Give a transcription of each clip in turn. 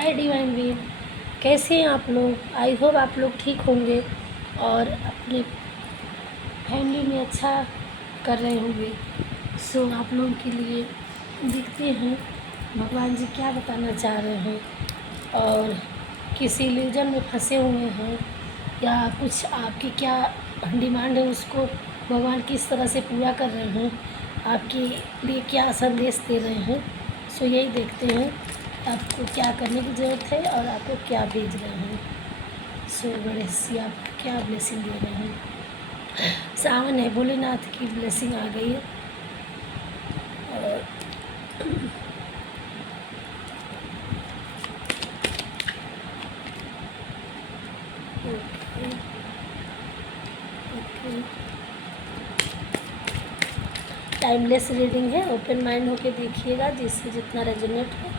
हाय divine वीर, कैसे हैं आप लोग। आई होप आप लोग ठीक होंगे और अपने फैमिली में अच्छा कर रहे होंगे। सो आप लोगों के लिए देखते हैं भगवान जी क्या बताना चाह रहे हैं, और किसी इल्यूजन में फंसे हुए हैं या कुछ आपकी क्या डिमांड है उसको भगवान किस तरह से पूरा कर रहे हैं, आपके लिए क्या संदेश दे रहे हैं। सो यही देखते हैं आपको क्या करने की ज़रूरत है और आपको क्या भेज रहे हैं। सो गणेश जी आपको क्या ब्लेसिंग दे रहे हैं। सावन है, भोलेनाथ की ब्लेसिंग आ गई है। और ओके ओके, टाइमलेस रीडिंग है, ओपन माइंड होके देखिएगा, जिससे जितना रेजोनेट हो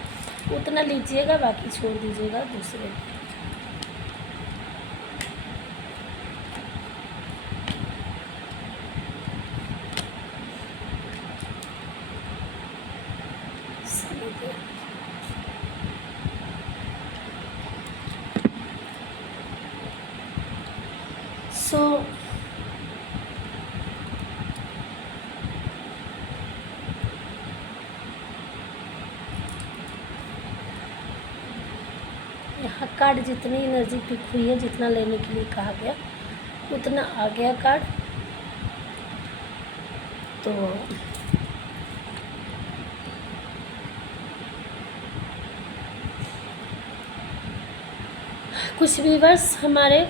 उतना लीजिएगा, बाकी छोड़ दीजिएगा दूसरे। सो यहाँ कार्ड जितनी एनर्जी पिक हुई है, जितना लेने के लिए कहा गया उतना आ गया कार्ड। तो कुछ व्यूअर्स हमारे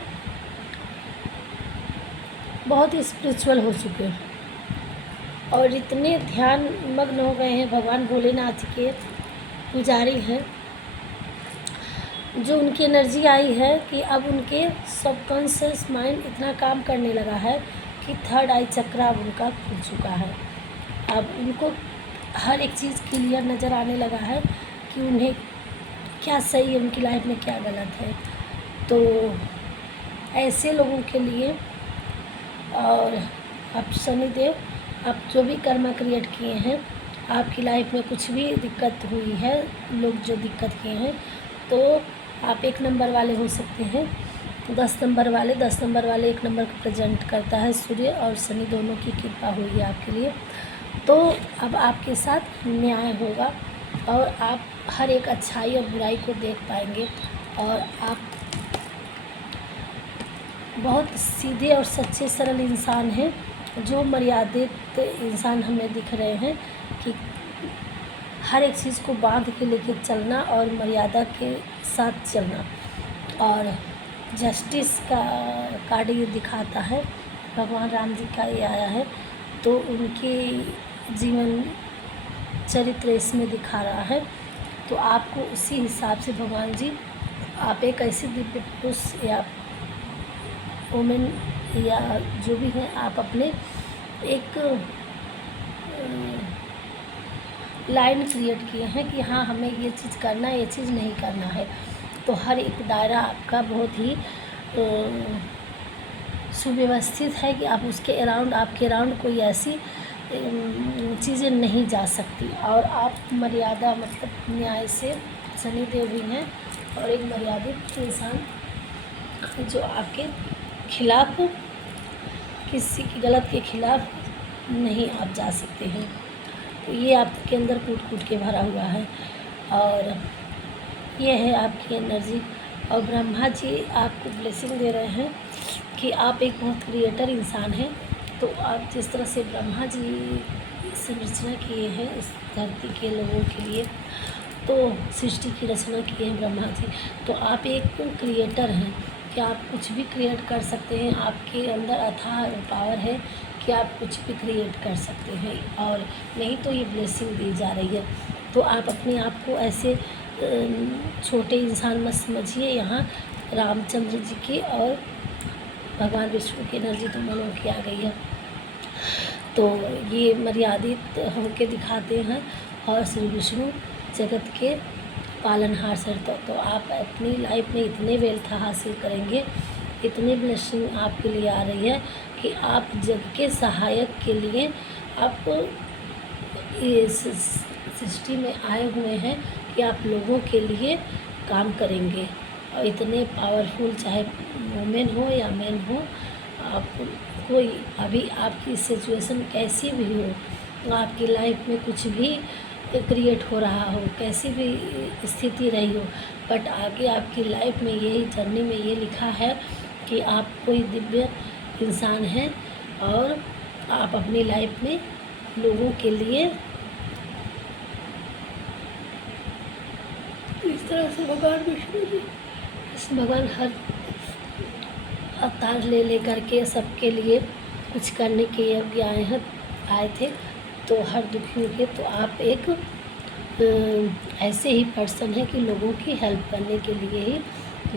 बहुत स्पिरिचुअल हो चुके हैं और इतने ध्यान मग्न हो गए हैं, भगवान भोलेनाथ के पुजारी हैं, जो उनकी एनर्जी आई है कि अब उनके सबकॉन्शियस माइंड इतना काम करने लगा है कि थर्ड आई चक्र अब उनका खुल चुका है। अब उनको हर एक चीज़ क्लियर नज़र आने लगा है कि उन्हें क्या सही है, उनकी लाइफ में क्या गलत है। तो ऐसे लोगों के लिए, और आप शनिदेव, आप जो भी कर्म क्रिएट किए हैं, आपकी लाइफ में कुछ भी दिक्कत हुई है, लोग जो दिक्कत किए हैं, तो आप 1 नंबर वाले हो सकते हैं, 10 नंबर वाले 1 नंबर को प्रेजेंट करता है। सूर्य और शनि दोनों की कृपा हुई है आपके लिए। तो अब आपके साथ न्याय होगा और आप हर एक अच्छाई और बुराई को देख पाएंगे, और आप बहुत सीधे और सच्चे सरल इंसान हैं, जो मर्यादित इंसान हमें दिख रहे हैं कि हर एक चीज़ को बांध के लेके चलना और मर्यादा के साथ चलना। और जस्टिस का कार्ड ये दिखाता है, भगवान राम जी का ये आया है, तो उनके जीवन चरित्र इसमें दिखा रहा है। तो आपको उसी हिसाब से भगवान जी, आप एक ऐसे दिव्य पुरुष या वुमेन या जो भी है, आप अपने एक लाइन क्रिएट किए हैं कि हाँ हमें ये चीज़ करना है, ये चीज़ नहीं करना है। तो हर एक दायरा आपका बहुत ही सुव्यवस्थित है कि आप उसके अराउंड, आपके अराउंड कोई ऐसी चीज़ें नहीं जा सकती। और आप मर्यादा मतलब न्याय से शनिदेव भी हैं, और एक मर्यादित इंसान जो आपके खिलाफ, किसी की गलत के खिलाफ नहीं आप जा सकते हैं। तो ये आपके अंदर कूट कूट के भरा हुआ है, और ये है आपकी एनर्जी। और ब्रह्मा जी आपको ब्लेसिंग दे रहे हैं कि आप एक बहुत क्रिएटर इंसान हैं। तो आप जिस तरह से ब्रह्मा जी संरचना किए हैं इस धरती के लोगों के लिए, तो सृष्टि की रचना की है ब्रह्मा जी, तो आप एक क्रिएटर हैं कि आप कुछ भी क्रिएट कर सकते हैं। आपके अंदर अथाह पावर है कि आप कुछ भी क्रिएट कर सकते हैं, और नहीं तो ये ब्लेसिंग दी जा रही है। तो आप अपने आप को ऐसे छोटे इंसान मत समझिए। यहाँ रामचंद्र जी की और भगवान विष्णु की एनर्जी दोनों की आ गई है। तो ये मर्यादित होके दिखाते हैं, और श्री विष्णु जगत के पालनहार सर। तो आप अपनी लाइफ में इतने वेल्थ हासिल करेंगे, इतनी ब्लेसिंग आपके लिए आ रही है कि आप जग के सहायक के लिए आप इस सृष्टि में आए हुए हैं कि आप लोगों के लिए काम करेंगे। और इतने पावरफुल, चाहे वुमेन हो या मैन हो, आप कोई अभी आपकी सिचुएशन कैसी भी हो, आपकी लाइफ में कुछ भी क्रिएट हो रहा हो, कैसी भी स्थिति रही हो, बट आगे आपकी लाइफ में यही जर्नी में ये लिखा है कि आप कोई दिव्य इंसान हैं और आप अपनी लाइफ में लोगों के लिए इस तरह से भगवान विष्णु जी, इस भगवान हर अवतार ले करके सबके लिए कुछ करने के लिए आए थे। तो हर दुखियों के, तो आप एक ऐसे ही पर्सन हैं कि लोगों की हेल्प करने के लिए ही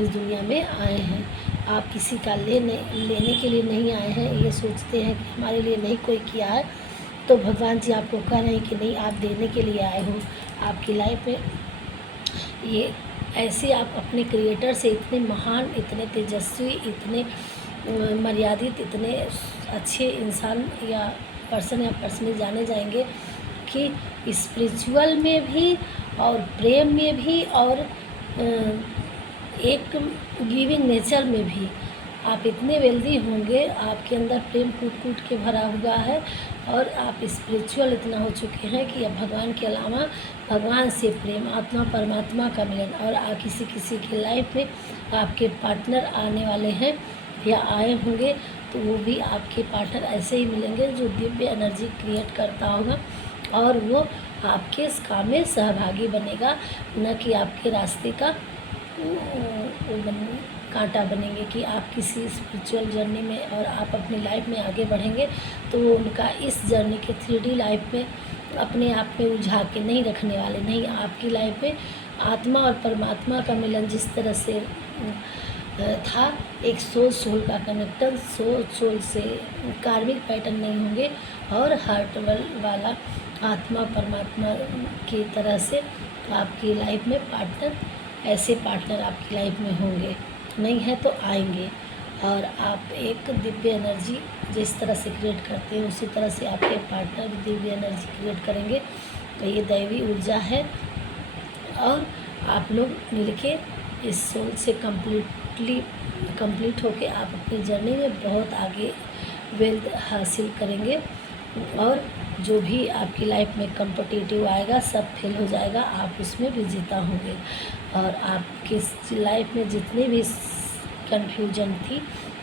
इस दुनिया में आए हैं। आप किसी का लेने के लिए नहीं आए हैं, ये सोचते हैं कि हमारे लिए नहीं कोई किया है, तो भगवान जी आपको कह रहे हैं कि नहीं, आप देने के लिए आए हो। आपकी लाइफ में ये ऐसे आप अपने क्रिएटर से इतने महान, इतने तेजस्वी, इतने मर्यादित, इतने अच्छे इंसान या पर्सनली जाने जाएंगे कि स्पिरिचुअल में भी और प्रेम में भी और एक गिविंग नेचर में भी आप इतने वेल्दी होंगे। आपके अंदर प्रेम कूट कूट के भरा हुआ है और आप स्पिरिचुअल इतना हो चुके हैं कि अब भगवान के अलावा भगवान से प्रेम, आत्मा परमात्मा का मिलन। और किसी किसी की लाइफ में आपके पार्टनर आने वाले हैं या आए होंगे, तो वो भी आपके पार्टनर ऐसे ही मिलेंगे जो दिव्य एनर्जी क्रिएट करता होगा और वो आपके इस काम में सहभागी बनेगा, न कि आपके रास्ते का कांटा बनेंगे। कि आप किसी स्पिरिचुअल जर्नी में और आप अपनी लाइफ में आगे बढ़ेंगे तो वो उनका इस जर्नी के 3D लाइफ में अपने आप में उलझा के नहीं रखने वाले। नहीं, आपकी लाइफ में आत्मा और परमात्मा का मिलन जिस तरह से था, एक सोल का कनेक्शन, सोल से कार्मिक पैटर्न नहीं होंगे और हार्ट वाला आत्मा परमात्मा की तरह से आपकी लाइफ में ऐसे पार्टनर आपकी लाइफ में होंगे, नहीं है तो आएंगे। और आप एक दिव्य एनर्जी जिस तरह से क्रिएट करते हैं उसी तरह से आपके पार्टनर भी दिव्य एनर्जी क्रिएट करेंगे। तो ये दैवी ऊर्जा है और आप लोग मिलके इस सोल से कंप्लीट होके आप अपनी जर्नी में बहुत आगे वेल्थ हासिल करेंगे। और जो भी आपकी लाइफ में कॉम्पिटिटिव आएगा सब फेल हो जाएगा, आप उसमें विजेता होंगे। और आपकी लाइफ में जितनी भी कन्फ्यूजन थी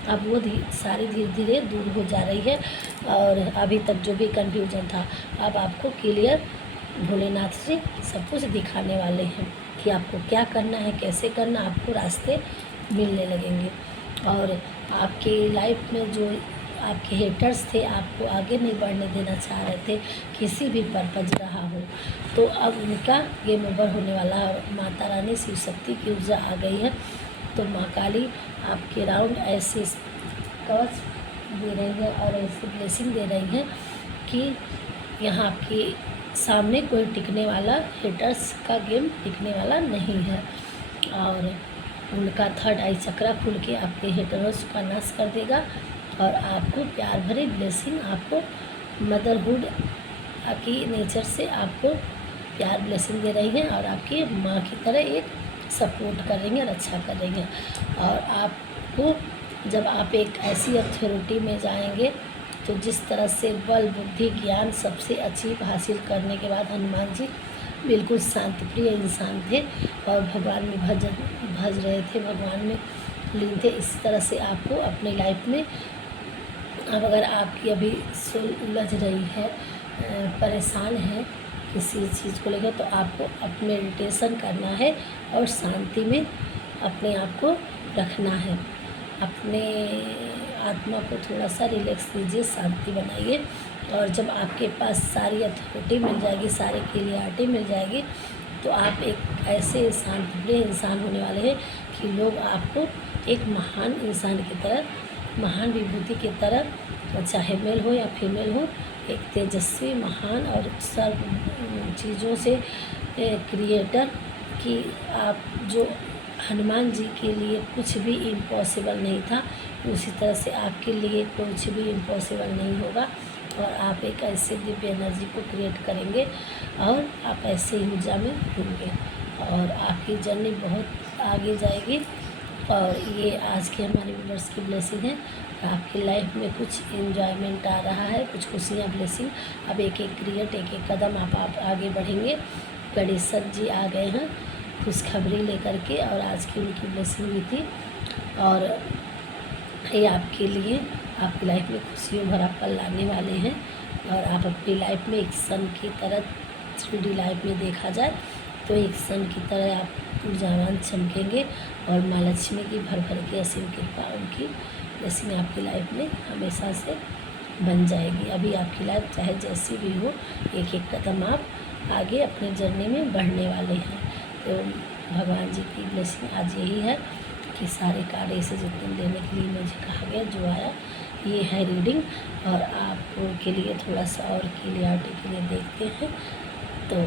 अब वो सारी धीरे धीरे दूर हो जा रही है। और अभी तक जो भी कन्फ्यूजन था अब आपको क्लियर भोलेनाथ जी सब कुछ दिखाने वाले हैं कि आपको क्या करना है, कैसे करना, आपको रास्ते मिलने लगेंगे। और आपकी लाइफ में जो आपके हेटर्स थे, आपको आगे नहीं बढ़ने देना चाह रहे थे, किसी भी पर्पज रहा हो, तो अब उनका गेम ओवर होने वाला है। माता रानी शिव शक्ति की ऊर्जा आ गई है। तो माँ काली आपके राउंड ऐसे कवच दे रही है और ऐसे ब्लेसिंग दे रही है कि यहाँ आपके सामने कोई टिकने वाला, हेटर्स का गेम टिकने वाला नहीं है। और उनका थर्ड आई चक्रा खुल के आपके हेटर्स का नाश कर देगा और आपको प्यार भरी ब्लेसिंग, आपको मदरहुड की नेचर से आपको प्यार ब्लेसिंग दे रही है और आपकी माँ की तरह एक सपोर्ट कर रही हैं, रक्षा कर रही हैं। और आपको जब आप एक ऐसी अथॉरिटी में जाएंगे तो जिस तरह से बल, बुद्धि, ज्ञान सबसे अचीव हासिल करने के बाद हनुमान जी बिल्कुल शांतिप्रिय इंसान थे और भगवान में भज रहे थे, भगवान में लीन थे। इस तरह से आपको अपनी लाइफ में अब अगर आपकी अभी सोल उलझ रही है, परेशान है किसी चीज़ को लेकर, तो आपको अपने मेडिटेशन करना है और शांति में अपने आप को रखना है। अपने आत्मा को थोड़ा सा रिलैक्स दीजिए, शांति बनाइए। और जब आपके पास सारी अथॉरिटी मिल जाएगी, सारी क्लियरिटी मिल जाएगी, तो आप एक ऐसे शांतिप्रिय इंसान होने वाले हैं कि लोग आपको एक महान इंसान की तरह, महान विभूति की तरह, चाहे मेल हो या फीमेल हो, एक तेजस्वी, महान और सर्व चीज़ों से क्रिएटर की आप जो हनुमान जी के लिए कुछ भी इम्पॉसिबल नहीं था, उसी तरह से आपके लिए कुछ भी इम्पॉसिबल नहीं होगा। और आप एक ऐसे दिव्य एनर्जी को क्रिएट करेंगे और आप ऐसे ही ऊर्जा में होंगे और आपकी जर्नी बहुत आगे जाएगी। और ये आज के हमारे व्यूअर्स की ब्लेसिंग है। आपकी लाइफ में कुछ एंजॉयमेंट आ रहा है, कुछ खुशियाँ, ब्लेसिंग। अब एक एक क्रिएट, एक एक कदम आप आगे बढ़ेंगे। गणेश सर जी आ गए हैं खुशखबरी लेकर के, और आज की उनकी ब्लेसिंग भी थी। और ये आपके लिए, आपकी लाइफ में खुशियों भरा पल लाने वाले हैं। और आप अपनी लाइफ में एक सन की तरह 3D लाइफ में देखा जाए तो एक सन की तरह आप ऊर्जावान चमकेंगे। और माँ लक्ष्मी की भर भर के असीम कृपा, उनकी ब्लेसिंग आपकी लाइफ में हमेशा से बन जाएगी। अभी आपकी लाइफ चाहे जैसी भी हो, एक एक कदम आप आगे अपनी जर्नी में बढ़ने वाले हैं। तो भगवान जी की ब्लेसिंग आज यही है कि सारे कार्ड ऐसे जितने लेने के लिए मुझे कहा गया, जो आया ये है रीडिंग। और आपके लिए थोड़ा सा और क्लियरिटी के लिए देखते हैं। तो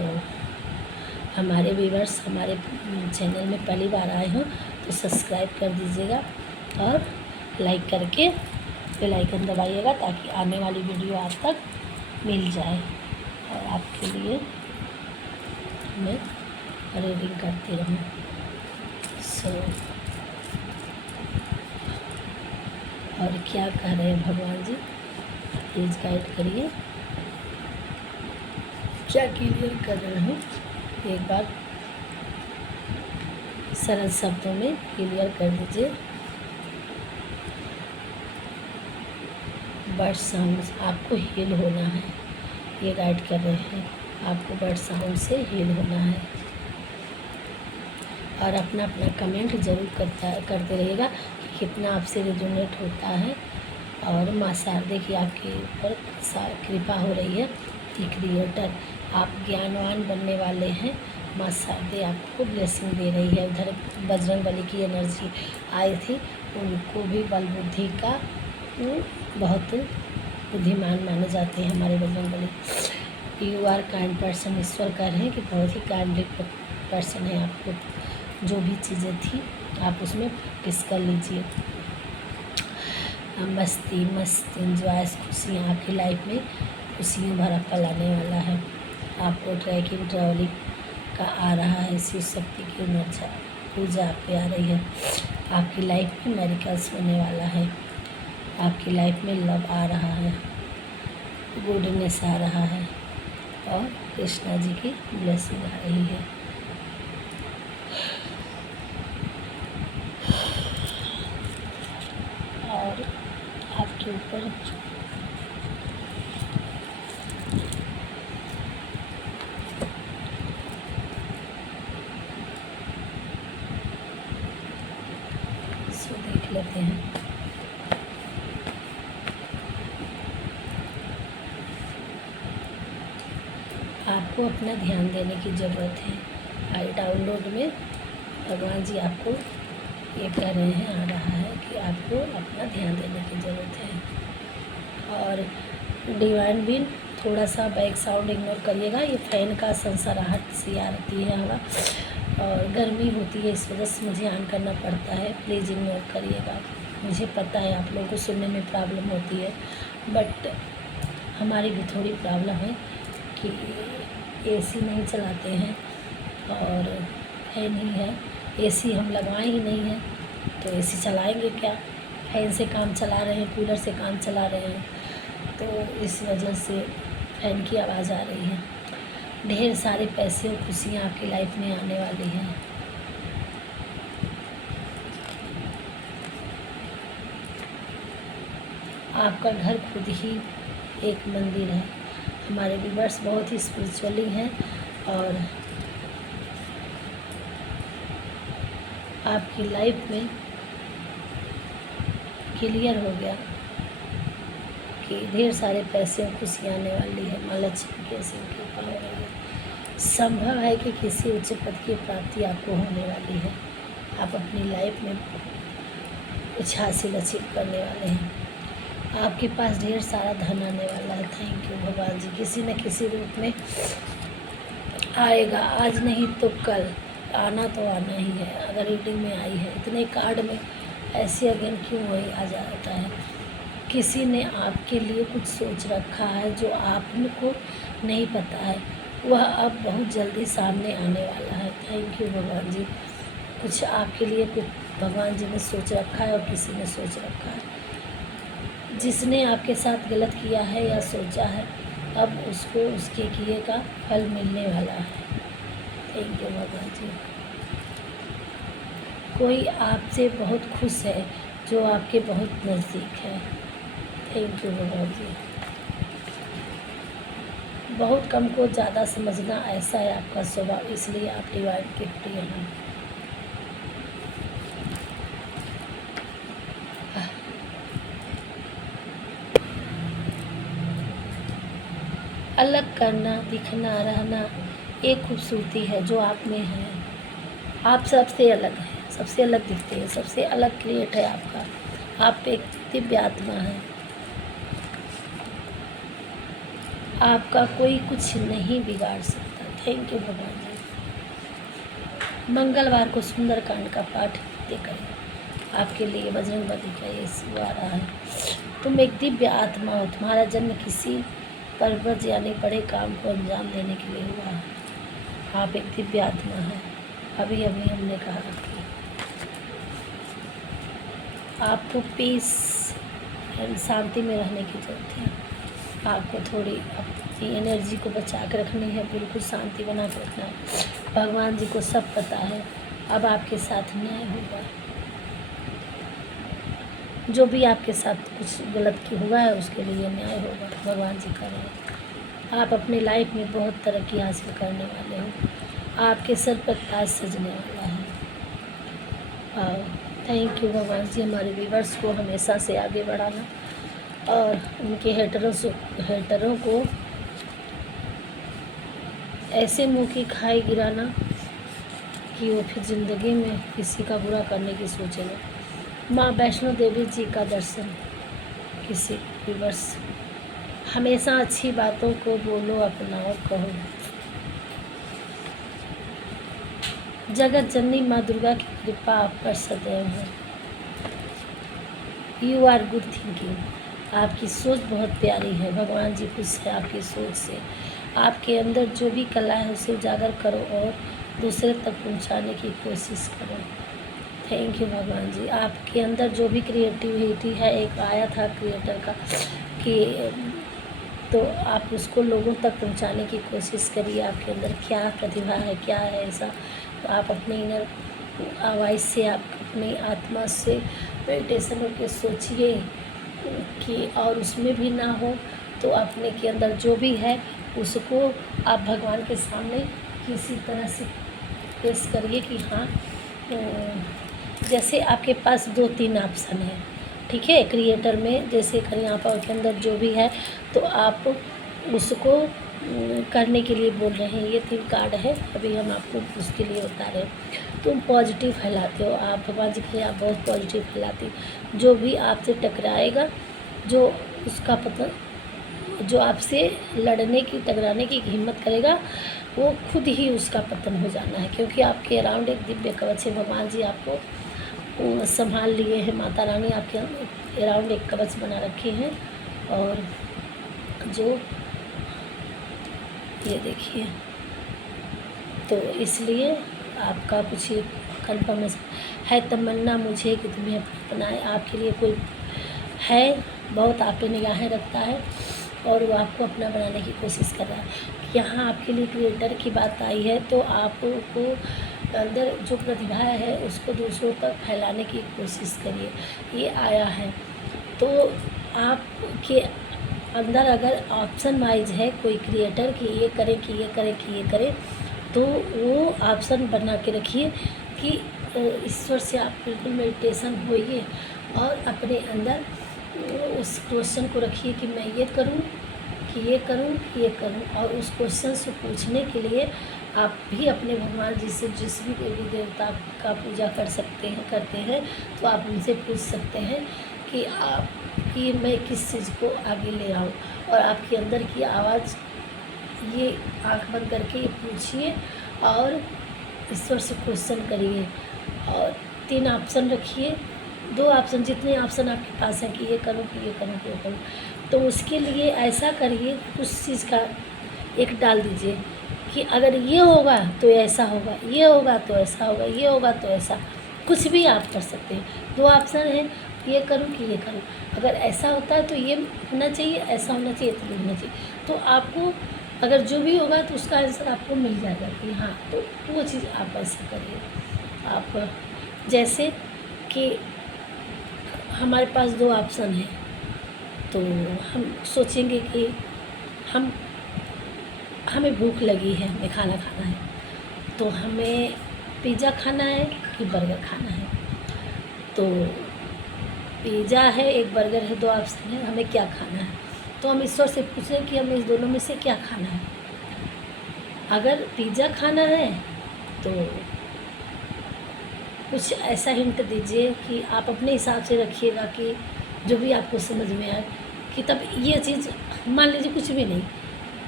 हमारे व्यूअर्स हमारे चैनल में पहली बार आए हो तो सब्सक्राइब कर दीजिएगा और लाइक करके बेल आइकन दबाइएगा, ताकि आने वाली वीडियो आप तक मिल जाए और आपके लिए मैं रीडिंग करती रहूँ। और क्या कह रहे हैं भगवान जी, प्लीज़ गाइड करिए, क्या क्लियर कर रहे हैं। एक बार सरल शब्दों में क्लियर कर दीजिए। बर्ड साउंड आपको हील होना है, ये गाइड कर रहे हैं। आपको बर्ड साउंड से हील होना है। और अपना अपना कमेंट ज़रूर करते रहिएगा कि कितना आपसे रेजोनेट होता है। और माँ शारदे की आपके ऊपर कृपा हो रही है कि क्रिएटर आप ज्ञानवान बनने वाले हैं। माँ शारदे आपको ब्लेसिंग दे रही है। उधर बजरंगबली की एनर्जी आई थी, उनको भी बल बुद्धि का बहुत बुद्धिमान माने जाते हैं हमारे Bajrangbali. You are kind person, ईश्वर कह रहे हैं कि बहुत ही काइंड पर्सन है। आपको जो भी चीज़ें थी आप उसमें प्रैक्टिस कर लीजिए। मस्ती मस्त इंजॉय, खुशियाँ आपकी लाइफ में खुशियाँ भरा पल आने वाला है। आपको ट्रैकिंग ट्रैवलिंग का आ रहा है। शिव शक्ति की पूजा आप पे आ रही है। आपकी लाइफ में मेरिकल्स होने वाला है। आपकी लाइफ में लव आ रहा है, गुडनेस आ रहा है और कृष्णा जी की ब्लेसिंग आ रही है। और आपके ऊपर सो देख लेते हैं। आपको अपना ध्यान देने की ज़रूरत है। आई डाउनलोड में भगवान जी आपको ये कह रहे हैं, आ रहा है कि आपको अपना ध्यान देने की ज़रूरत है। और डिवाइन बिन थोड़ा सा बैक साउंड इग्नोर करिएगा। ये फ़ैन का संसराहट सी आती है हवा, और गर्मी होती है, इस वजह से मुझे ऑन करना पड़ता है। प्लीज़ इग्नोर करिएगा। मुझे पता है आप लोगों को सुनने में प्रॉब्लम होती है, बट हमारी भी थोड़ी प्रॉब्लम है कि एसी नहीं चलाते हैं और फैन ही है। एसी हम लगवाए ही नहीं है तो एसी चलाएंगे क्या। फैन से काम चला रहे हैं, कूलर से काम चला रहे हैं, तो इस वजह से फैन की आवाज़ आ रही है। ढेर सारे पैसे और खुशियाँ आपकी लाइफ में आने वाली हैं। आपका घर खुद ही एक मंदिर है। हमारे व्यूअर्स बहुत ही स्पिरिचुअली हैं और आपकी लाइफ में क्लियर हो गया कि ढेर सारे पैसे और खुशियाँ आने वाली है। माँ लक्ष्मी की असीम कृपा हो रही है। संभव है कि किसी उच्च पद की प्राप्ति आपको होने वाली है। आप अपनी लाइफ में कुछ हासिल अचीव करने वाले हैं। आपके पास ढेर सारा धन आने वाला है। थैंक यू भगवान जी। किसी न किसी रूप में आएगा, आज नहीं तो कल आना तो आना ही है। अगर रीडिंग में आई है, इतने कार्ड में ऐसे अगेन क्यों वही आ जाता है। किसी ने आपके लिए कुछ सोच रखा है जो आपको नहीं पता है। वह अब बहुत जल्दी सामने आने वाला है। थैंक यू भगवान जी। कुछ आपके लिए कुछ भगवान जी ने सोच रखा है और किसी ने सोच रखा है। जिसने आपके साथ गलत किया है या सोचा है, अब उसको उसके किए का फल मिलने वाला है। थैंक यू भगवान जी। कोई आपसे बहुत खुश है जो आपके बहुत नज़दीक है। थैंक यू भगवान जी। बहुत कम को ज़्यादा समझना, ऐसा है आपका स्वभाव, इसलिए आप डिवाइन के प्रिय हैं। अलग करना, दिखना, रहना एक खूबसूरती है जो आप में है। आप सबसे अलग हैं, सबसे अलग दिखते हैं, सबसे अलग क्रिएट है आपका। आप एक दिव्य आत्मा है। आपका कोई कुछ नहीं बिगाड़ सकता। थैंक यू भगवान जी। मंगलवार को सुंदरकांड का पाठ करें। आपके लिए बजरंगबली का ये आ रहा है। तुम एक दिव्य आत्मा हो। तुम्हारा जन्म किसी पर्वत यानी बड़े काम को अंजाम देने के लिए हुआ है। आप एक दिव्य आत्मा है। अभी अभी हमने कहा कि आपको पीस एंड शांति में रहने की ज़रूरत है। आपको थोड़ी अपनी एनर्जी को बचा के रखनी है, बिल्कुल शांति बना के रखना है। भगवान जी को सब पता है। अब आपके साथ न्याय होगा। जो भी आपके साथ कुछ गलत की हुआ है उसके लिए न्याय होगा, भगवान जी कर रहे हैं। आप अपनी लाइफ में बहुत तरक्की हासिल करने वाले हो। आपके सर पर ताज सजने वाला है। और थैंक यू भगवान जी, हमारे व्यूवर्स को हमेशा से आगे बढ़ाना और उनके हेटरों को ऐसे मुंह की खाई गिराना कि वो फिर ज़िंदगी में किसी का बुरा करने की सोचे ना। माँ वैष्णो देवी जी का दर्शन किसी व्यूवर्स, हमेशा अच्छी बातों को बोलो, अपनाओ, कहो। जगत जननी माँ दुर्गा की कृपा आप पर सदैव है। You are good thinking. आपकी सोच बहुत प्यारी है। भगवान जी खुश है आपकी सोच से। आपके अंदर जो भी कला है उसे उजागर करो और दूसरे तक पहुंचाने की कोशिश करो। थैंक यू भगवान जी। आपके अंदर जो भी क्रिएटिविटी है, एक आया था क्रिएटर का कि तो आप उसको लोगों तक पहुंचाने की कोशिश करिए। आपके अंदर क्या प्रतिभा है, क्या है ऐसा, तो आप अपने इनर आवाज़ से, आप अपनी आत्मा से मेडिटेशन करके सोचिए कि और उसमें भी ना हो तो अपने के अंदर जो भी है उसको आप भगवान के सामने किसी तरह से पेश करिए कि हाँ, जैसे आपके पास 2-3 ऑप्शन है, ठीक है, क्रिएटर में जैसे यहाँ पर के अंदर जो भी है तो आप उसको करने के लिए बोल रहे हैं। ये 3 कार्ड है, अभी हम आपको उसके लिए बता रहे हैं। तुम पॉजिटिव फैलाते हो। आप भगवान जी के आप बहुत पॉजिटिव फैलाती। जो भी आपसे टकराएगा, जो उसका पता, जो आपसे लड़ने की, टकराने की हिम्मत करेगा, वो खुद ही उसका पतन हो जाना है, क्योंकि आपके अराउंड एक दिव्य कवच है। भगवान जी आपको संभाल लिए हैं। माता रानी आपके अराउंड एक कवच बना रखे हैं। और जो ये देखिए, तो इसलिए आपका कुछ कन्फर्मेशन है, तमन्ना मुझे कि तुम्हें अपनाए। आपके लिए कोई है, बहुत आप पे निगाहें रखता है और वो आपको अपना बनाने की कोशिश कर रहा है। यहाँ आपके लिए क्रिएटर की बात आई है, तो आपको अंदर जो प्रतिभा है उसको दूसरों तक फैलाने की कोशिश करिए, ये आया है। तो आपके अंदर अगर ऑप्शन वाइज है कोई क्रिएटर कि ये करें कि ये करें कि ये करें, तो वो ऑप्शन बना के रखिए कि ईश्वर से आप बिल्कुल मेडिटेशन होइए और अपने अंदर उस क्वेश्चन को रखिए कि मैं ये करूं कि ये करूं कि ये करूं। और उस क्वेश्चन से पूछने के लिए आप भी अपने भगवान जी से, जिस भी देवी देवता का पूजा करते हैं तो आप उनसे पूछ सकते हैं कि मैं किस चीज़ को आगे ले आऊँ। और आपके अंदर की आवाज़, ये आँख बंद करके ये पूछिए और ईश्वर से क्वेश्चन करिए और 3 ऑप्शन रखिए, 2 ऑप्शन, जितने ऑप्शन आपके पास हैं कि ये करूँ कि ये करूँ कि ये करूँ। तो उसके लिए ऐसा करिए, उस चीज़ का एक डाल दीजिए कि अगर ये होगा तो ऐसा होगा, ये होगा तो ऐसा होगा, ये होगा तो ऐसा, कुछ भी आप कर सकते हैं। 2 ऑप्शन है, ये करूँ कि ये करूँ, अगर ऐसा होता है तो ये होना चाहिए, ऐसा होना चाहिए तो ये होना चाहिए। तो आपको अगर जो भी होगा तो उसका आंसर आपको मिल जाएगा कि हाँ, तो वो चीज़ आप ऐसा करिए। आप जैसे कि हमारे पास 2 ऑप्शन है, तो हम सोचेंगे कि हम हमें भूख लगी है, हमें खाना खाना है, तो हमें पिज़्ज़ा खाना है कि बर्गर खाना है। तो पिज़्ज़ा है, एक बर्गर है, 2 ऑप्शन है, हमें क्या खाना है। तो हम ईश्वर से पूछें कि हमें इस दोनों में से क्या खाना है। अगर पिज़्ज़ा खाना है तो कुछ ऐसा हिंट दीजिए कि आप अपने हिसाब से रखिएगा कि जो भी आपको समझ में आए, कि तब ये चीज़ मान लीजिए कुछ भी नहीं,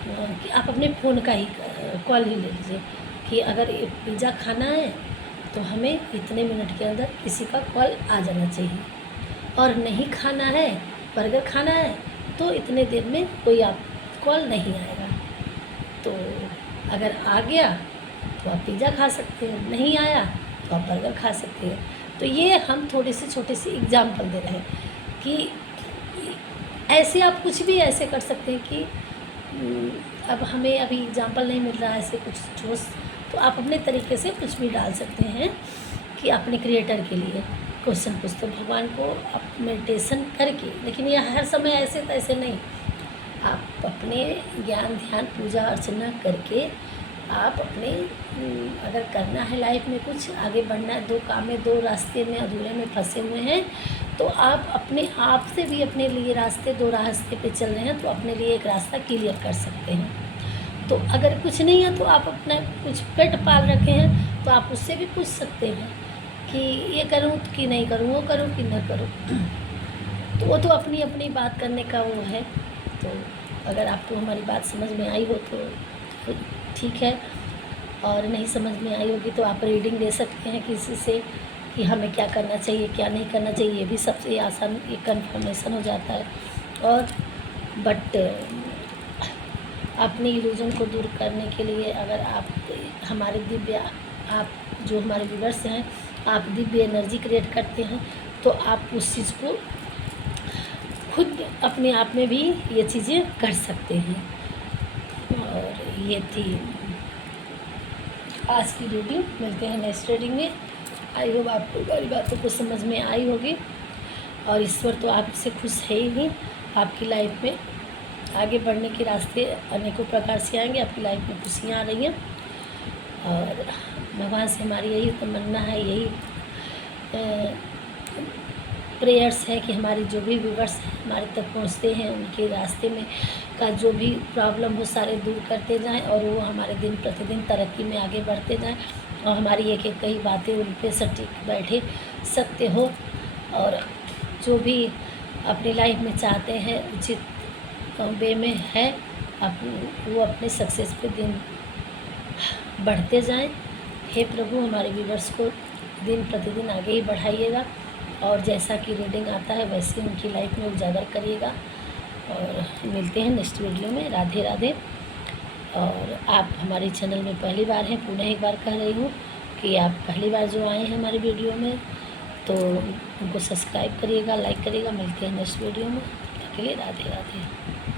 कि आप अपने फ़ोन का ही कॉल ही ले लीजिए कि अगर ये पिज़्ज़ा खाना है तो हमें इतने मिनट के अंदर किसी का कॉल आ जाना चाहिए, और नहीं खाना है, बर्गर खाना है, तो इतने देर में कोई आप कॉल नहीं आएगा। तो अगर आ गया तो आप पिज़्ज़ा खा सकते हैं, नहीं आया तो आप बर्गर खा सकते हैं। तो ये हम थोड़े से छोटे से एग्जाम्पल दे रहे हैं कि ऐसे आप कुछ भी ऐसे कर सकते हैं कि अब हमें अभी एग्जाम्पल नहीं मिल रहा है ऐसे कुछ ठोस, तो आप अपने तरीके से कुछ भी डाल सकते हैं कि अपने क्रिएटर के लिए क्वेश्चन पूछते भगवान को आप मेडिटेशन करके। लेकिन यह हर समय ऐसे तैसे नहीं, आप अपने ज्ञान ध्यान पूजा अर्चना करके आप अपने अगर करना है लाइफ में कुछ आगे बढ़ना है, 2 काम में 2 रास्ते में अधूरे में फंसे हुए हैं, तो आप अपने आप से भी अपने लिए रास्ते 2 रास्ते पे चल रहे हैं, तो अपने लिए एक रास्ता क्लियर कर सकते हैं। तो अगर कुछ नहीं है तो आप अपना कुछ पेट पाल रखे हैं तो आप उससे भी पूछ सकते हैं कि ये करूँ कि नहीं करूँ, वो करूँ कि न करूँ। तो वो तो अपनी अपनी बात करने का वो है। तो अगर आपको हमारी बात समझ में आई हो तो ठीक है, और नहीं समझ में आई होगी तो आप रीडिंग ले सकते हैं किसी से कि हमें क्या करना चाहिए क्या नहीं करना चाहिए। ये भी सबसे आसान एक कन्फर्मेशन हो जाता है। और बट अपनी इल्यूजन को दूर करने के लिए अगर आप हमारे दिव्य आप जो हमारे व्यूअर्स हैं, आप दिव्य एनर्जी क्रिएट करते हैं, तो आप उस चीज़ को खुद अपने आप में भी ये चीज़ें कर सकते हैं। और ये थी आज की रीडिंग। मिलते हैं नेक्स्ट रीडिंग में। आई होप आपको हमारी बातों को समझ में आई होगी, और ईश्वर तो आपसे खुश है ही। आपकी लाइफ में आगे बढ़ने के रास्ते अनेकों प्रकार से आएंगे, आपकी लाइफ में खुशियाँ आ रही हैं, और भगवान से हमारी यही तमन्ना है, यही प्रेयर्स है कि हमारी जो भी व्यूअर्स हमारे तक पहुंचते हैं उनके रास्ते में का जो भी प्रॉब्लम हो सारे दूर करते जाएं, और वो हमारे दिन प्रतिदिन तरक्की में आगे बढ़ते जाएं, और हमारी एक एक कई बातें उन पर सटीक बैठे सत्य हो, और जो भी अपनी लाइफ में चाहते हैं उचित वे में है वो अपने सक्सेस पे दिन बढ़ते जाएं। हे प्रभु, हमारे व्यूअर्स को दिन प्रतिदिन आगे ही बढ़ाइएगा, और जैसा कि रीडिंग आता है वैसे उनकी लाइफ में उजागर करिएगा। और मिलते हैं नेक्स्ट वीडियो में। राधे राधे। और आप हमारे चैनल में पहली बार हैं, पुनः एक बार कह रही हूँ कि आप पहली बार जो आए हैं हमारे वीडियो में, तो उनको सब्सक्राइब करिएगा, लाइक करिएगा। मिलते हैं नेक्स्ट वीडियो में, तब तक के लिए राधे राधे।